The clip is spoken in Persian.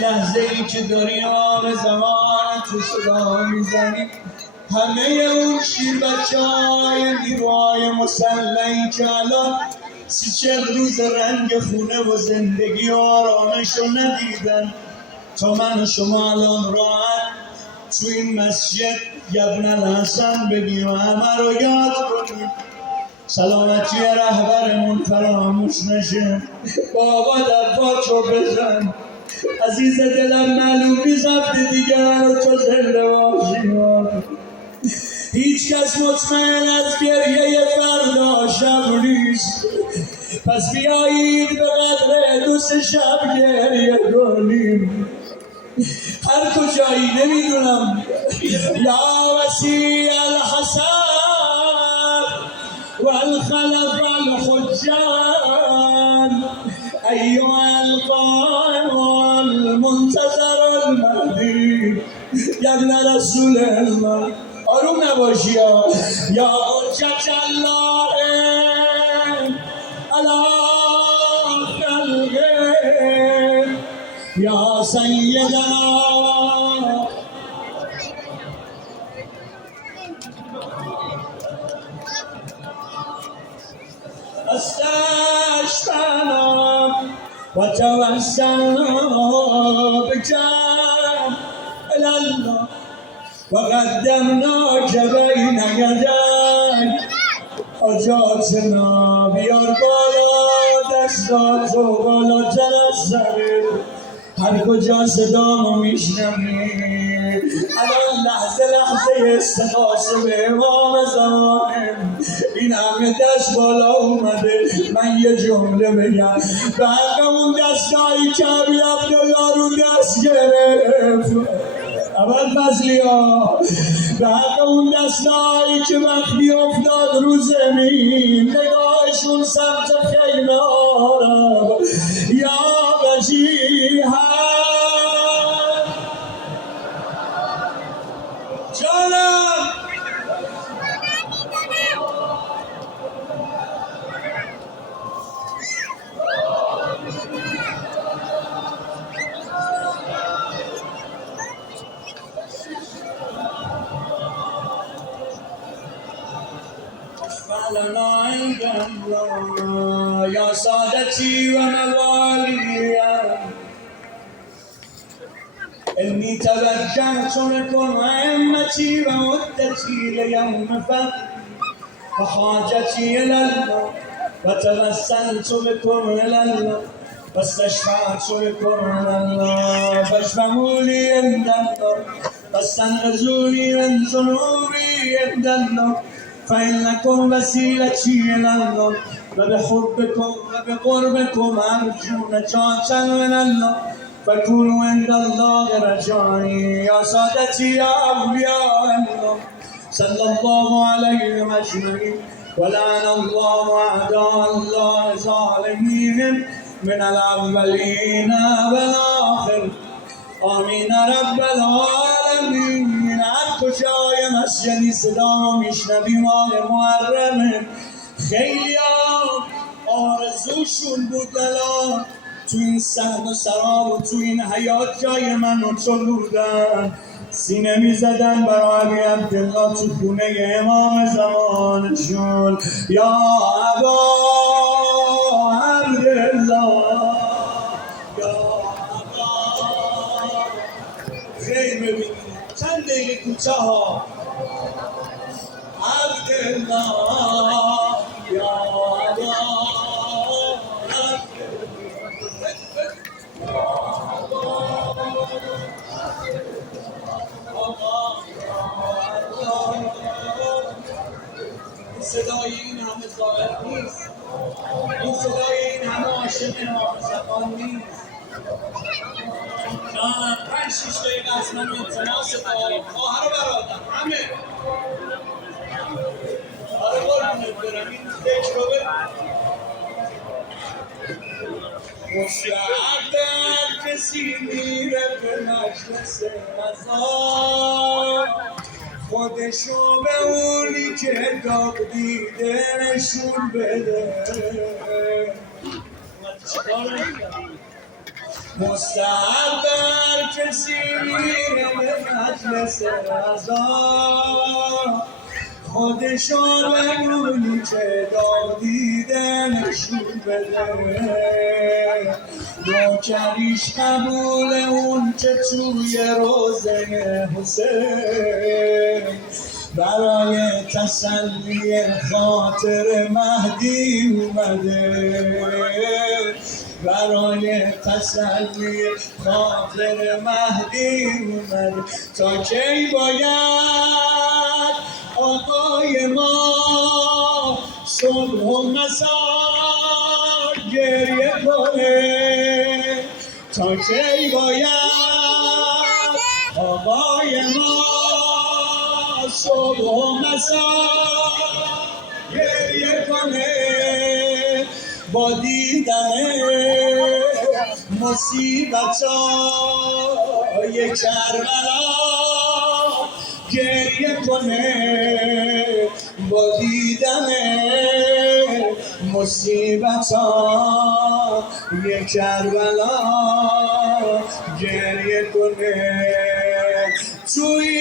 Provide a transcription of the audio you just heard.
لحظه ای که داری آب زمان تو صدا میزنی، همه اون شیر بچه های نیروهای مسلحی که الان 30 روز رنگ خونه و زندگی و آرامش رو ندیدن، تا من و شما الان راحت تو این مسجد ابن الحسن بگیم و همه رو یاد کنیم، سلامتی رهبرمون فراموش نشه. بابا در پاک رو بزن، عزیز دلم معلوم نیست هفته دیگر رو تو زنده باشی. هیچ کس مطمئن از گریه فردا شب نیست، پس بیایید به قدر 2 شب گریه کنیم. هر کجایی نمیدونم. یا وسیع الحسن والخلف الحجان ایها القائم المنتظر المهدی یا ابن رسول الله. آروم نباشی یا حجت الله علی خلقه یا سیدنا. استشفعنا و توسلنا بک الی الله و قدمناک بین یدیک حاجاتنا. بیار بالا دستاتو بالاتر از سرت، هر کجا صدامو میشنوی الان لحظه استغاثه به امام زمان. این همه دست بالا اومده، من یه جمله بگم. به حق اون دستایی که ابی عبدالله رو دست گرفت، اول فضلی ها، به حق اون دستایی که وقتی افتاد رو زمین نگاهشون سمت خیمه یا وجیها جانم. یا سادتی و موالیه انی توجهت لکم ائمتی و عدتی لیوم فقر و حاجتی الی الله و توسلت بکم الی الله و استشفعت لکم الی الله فاشفعوا لی عند الله واستنقذونی من ذنوبی عند الله فإنکم وسیلتی الی الله و بحبکم و بقربکم ارجو نجاة من الله فكونوا عند الله رجائي. يا سادتي يا أولياء الله صلى الله عليهم أجمعين ولعن الله أعداء الله ظالمين من الأولين والآخر آمین رب العالمین. هر کجای مسجدی صدا میشنوی ماه محرمه، خیلی آرزوشون بود الان تو این صحن و سراب و تو این حیات جای من و تو بودن، سینه میزدن برای ابی عبدالله تو خونه امام زمانشون. یا ابا عبدالله، یا ابا. خیلی ببینید چند دقیقه کوتاه ها. عبدالله یا ابا صدای این همه ظاهر نیست، این صدای این همه عاشق امام زمان نیست. جانم 5-6 دقیقه از من التماس دارم، خواهر و برادر همه. آره قربونت برم، این فکر رو مستعد هر کسی میره به مجلس مزار، خودشو به اونی که داغ دیده نشون بده. مستعد زیر مجلس رضا خودشو بگونی که دادیده نشون بده نوکریش قبول اون که توی روزه حسین برای تسلی خاطر مهدی اومده برای تسلی خاطر مهدی اومده تا کی باید آقای ما صبح و مسا گریه کنه تا کی باید آقای ما صبح و مسا گریه کنه با دیدن مصیبتای کربلا گریه کنه با دیدن مصیبتای کربلا گریه کنه توی